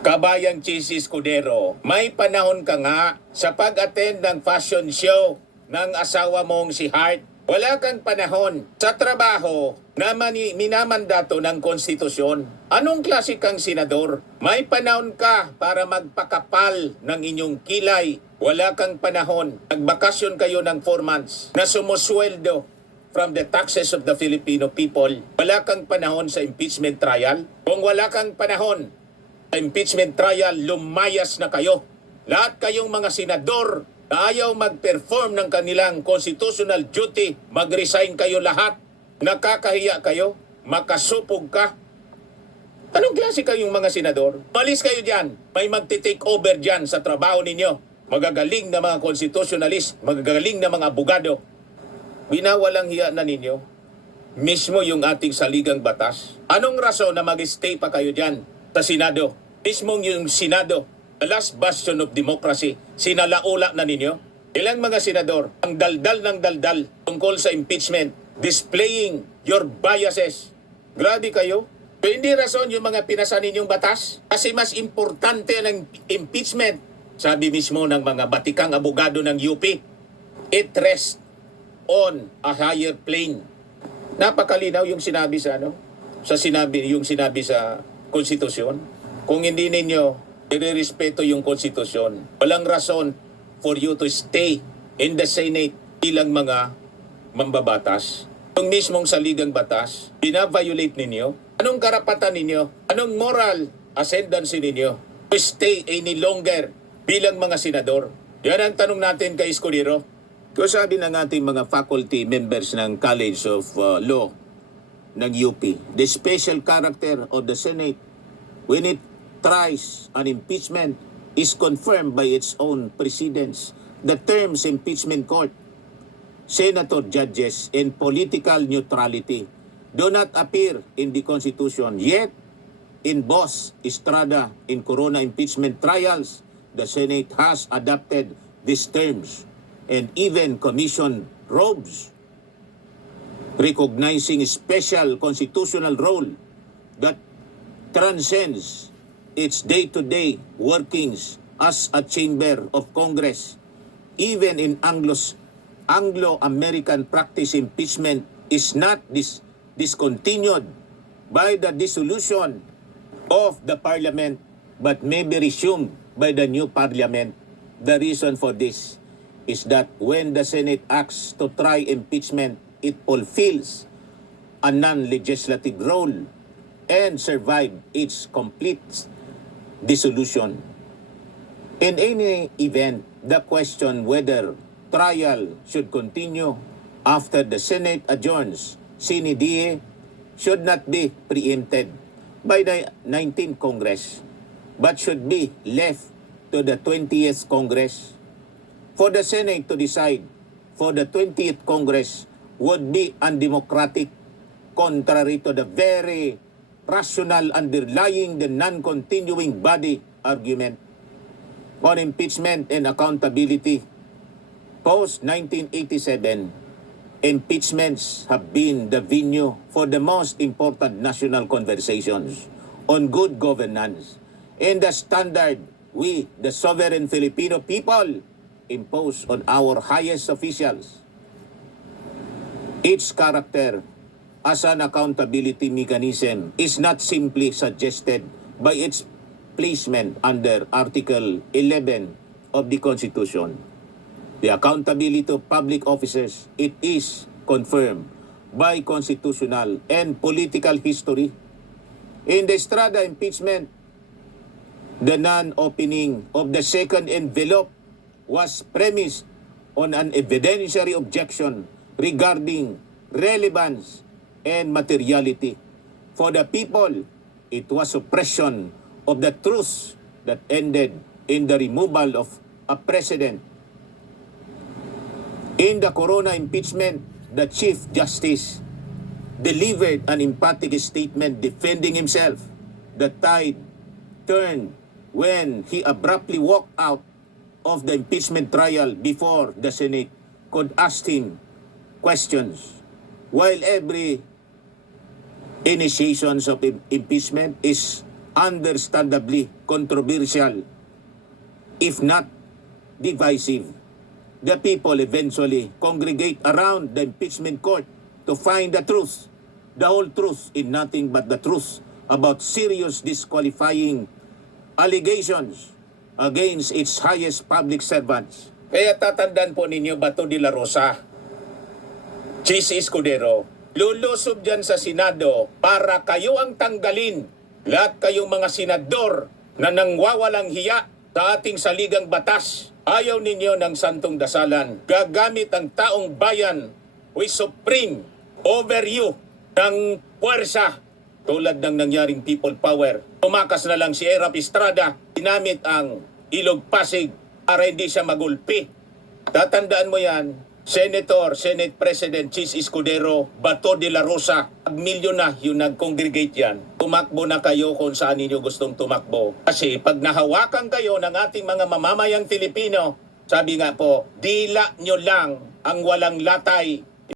Kabayang Cheesy Escudero, may panahon ka nga sa pag-attend ng fashion show ng asawa mong si Hart. Wala kang panahon sa trabaho na minamandato ng konstitusyon. Anong klase kang senador? May panahon ka para magpakapal ng inyong kilay. Wala kang panahon. Nagbakasyon kayo ng 4 months na sumusweldo from the taxes of the Filipino people. Wala kang panahon sa impeachment trial. Kung wala kang panahon impeachment trial, lumayas na kayo. Lahat kayong mga senador na ayaw mag-perform ng kanilang constitutional duty, mag-resign kayo lahat. Nakakahiya kayo, makasupog ka. Anong klase kayong mga senador? Malis kayo dyan, may magti-take over dyan sa trabaho ninyo. Magagaling na mga constitutionalist, magagaling na mga abogado. Binawalang hiya na ninyo. Mismo yung ating saligang batas. Anong rason na mag-stay pa kayo dyan sa Senado? Mismong yung Senado, the last bastion of democracy, sinalaula na ninyo. Ilang mga senador, ang daldal ng daldal tungkol sa impeachment, displaying your biases. Grabe kayo. So, hindi rason yung mga pinasa ninyong batas. Kasi mas importante ng impeachment. Sabi mismo ng mga batikang abogado ng UP, it rests on a higher plane. Napakalinaw yung sinabi sa yung sinabi sa konstitusyon. Kung hindi ninyo irerespeto yung konstitusyon, walang rason for you to stay in the Senate bilang mga mambabatas. Yung mismong saligang batas, binaviolate ninyo. Anong karapatan ninyo? Anong moral ascendancy ninyo to stay any longer bilang mga senador? Yan ang tanong natin kay Escudero. Kung sabi ng ating mga faculty members ng College of Law ng UP, the special character of the Senate when it tries an impeachment is confirmed by its own precedents. The terms impeachment court, senator judges, and political neutrality do not appear in the Constitution. Yet, in Boss, Estrada, in Corona impeachment trials, the Senate has adopted these terms and even commissioned robes, recognizing a special constitutional role that transcends its day-to-day workings as a chamber of Congress. Even in Anglo-American practice, impeachment is not discontinued by the dissolution of the parliament but may be resumed by the new parliament. The reason for this is that when the Senate acts to try impeachment, it fulfills a non-legislative role and survive its complete dissolution. In any event, the question whether trial should continue after the Senate adjourns sine die should not be preempted by the 19th Congress, but should be left to the 20th Congress. For the Senate to decide for the 20th Congress would be undemocratic, contrary to the very rational underlying the non-continuing body argument on impeachment and accountability. Post-1987, impeachments have been the venue for the most important national conversations on good governance and the standard we, the sovereign Filipino people, impose on our highest officials. Its character as an accountability mechanism is not simply suggested by its placement under Article 11 of the Constitution. The accountability of public officers, it is confirmed by constitutional and political history. In the Estrada impeachment, the non-opening of the second envelope was premised on an evidentiary objection regarding relevance and materiality. For the people, it was suppression of the truth that ended in the removal of a president. In the Corona impeachment, the Chief Justice delivered an emphatic statement defending himself. The tide turned when he abruptly walked out of the impeachment trial before the Senate could ask him questions. While every initiations of impeachment is understandably controversial, if not divisive. The people eventually congregate around the impeachment court to find the truth, the whole truth in nothing but the truth about serious disqualifying allegations against its highest public servants. Kaya tatandaan po ninyo, Bato de la Rosa, Chis Escudero, lulusob dyan sa Senado para kayo ang tanggalin. Lahat kayong mga senador na nangwawalang hiya sa ating saligang batas. Ayaw ninyo ng santong dasalan. Gagamit ang taong bayan with supreme over you ng puwersa tulad ng nangyaring people power. Tumakas na lang si Erap Estrada, ginamit ang Ilog Pasig para hindi siya magulpi. Tatandaan mo yan, Senator, Senate President Chis Escudero, Bato de la Rosa, milyon na yung nag-congregate yan. Tumakbo na kayo kung saan ninyo gustong tumakbo. Kasi pag nahawakan kayo ng ating mga mamamayang Filipino, sabi nga po, dila nyo lang ang walang latay